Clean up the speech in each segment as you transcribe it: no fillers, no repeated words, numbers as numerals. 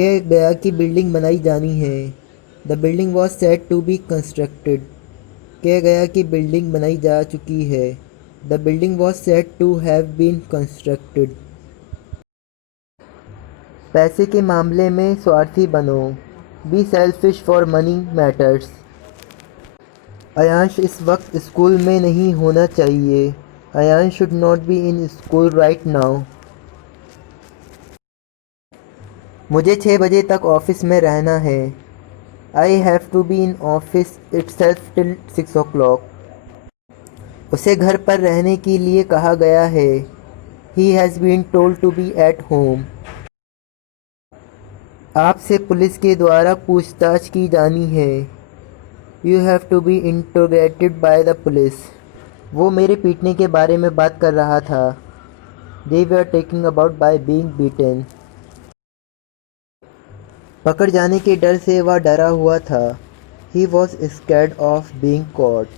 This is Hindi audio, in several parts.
कह गया कि बिल्डिंग बनाई जानी है। The building was set to be constructed. कह गया कि बिल्डिंग बनाई जा चुकी है। The building was set to have been constructed. पैसे के मामले में स्वार्थी बनो। Be selfish for money matters. Ayansh इस वक्त स्कूल में नहीं होना चाहिए। Ayansh should not be in school right now. मुझे 6 बजे तक ऑफिस में रहना है। I have to be in office itself till 6 o'clock। उसे घर पर रहने के लिए कहा गया है। He has been told to be at home. आपसे पुलिस के द्वारा पूछताछ की जानी है। You have to be interrogated by the police. वो मेरे पीटने के बारे में बात कर रहा था। They were talking about by being beaten. पकड़ जाने के डर से वह डरा हुआ था। He was scared of being caught.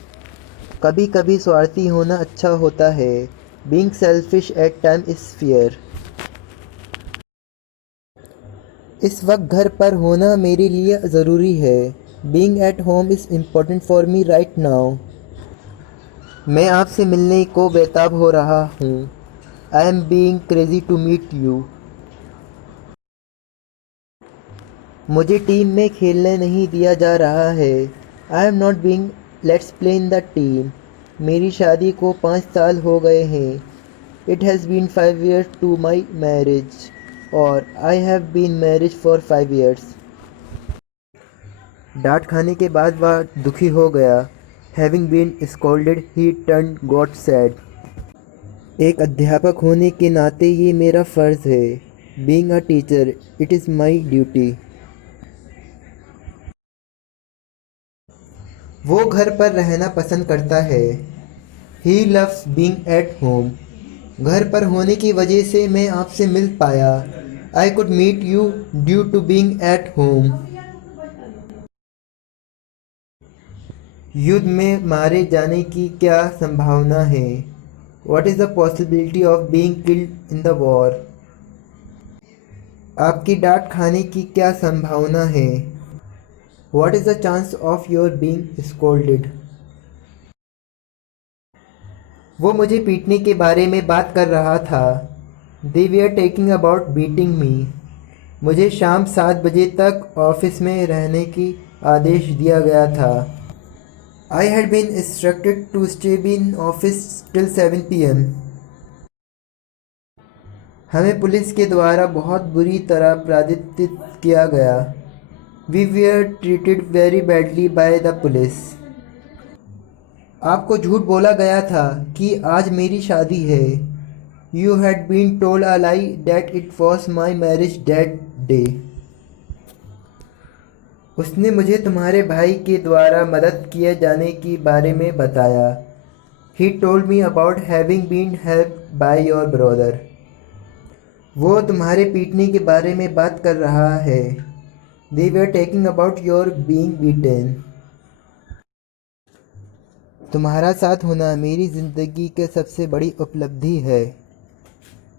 कभी कभी स्वार्थी होना अच्छा होता है। Being selfish at time is fear. इस वक्त घर पर होना मेरे लिए ज़रूरी है। Being at home is important for me right now. मैं आपसे मिलने को बेताब हो रहा हूँ। I am being crazy to meet you. मुझे टीम में खेलने नहीं दिया जा रहा है। I am not being lets play in the team. मेरी शादी को 5 साल हो गए हैं। It has been 5 years to my marriage. और I have been marriage for 5 years। डांट खाने के बाद वह दुखी हो गया। Having been scolded he turn got sad. एक अध्यापक होने के नाते ये मेरा फ़र्ज़ है। Being a teacher it is my duty. वो घर पर रहना पसंद करता है। He loves being at home. घर पर होने की वजह से मैं आपसे मिल पाया। I could meet you due to being at home. युद्ध में मारे जाने की क्या संभावना है? What is the possibility of being killed in the war? आपकी डांट खाने की क्या संभावना है? What is the chance of your being scolded? वो मुझे पीटने के बारे में बात कर रहा था। They were talking about beating me. मुझे शाम 7 बजे तक ऑफिस में रहने की आदेश दिया गया था। I had been instructed to stay in office till 7 p.m. हमें पुलिस के द्वारा बहुत बुरी तरह पराजित किया गया। We were treated very badly by the police. आपको झूठ बोला गया था कि आज मेरी शादी है। You had been told a lie that it was my marriage that day. उसने मुझे तुम्हारे भाई के द्वारा मदद किए जाने के बारे में बताया। He told me about having been helped by your brother. वो तुम्हारे पीटने के बारे में बात कर रहा है। They were talking about your being beaten. तुम्हारा साथ होना मेरी ज़िंदगी की सबसे बड़ी उपलब्धि है।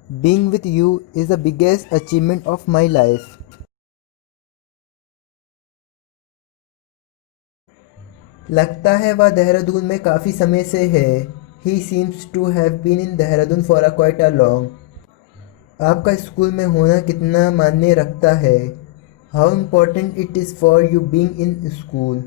Being with you is the biggest achievement of my life. लगता है वह देहरादून में काफ़ी समय से है। He seems to have been in Dehradun for quite a long. आपका स्कूल में होना कितना मायने रखता है? How important it is for you being in school.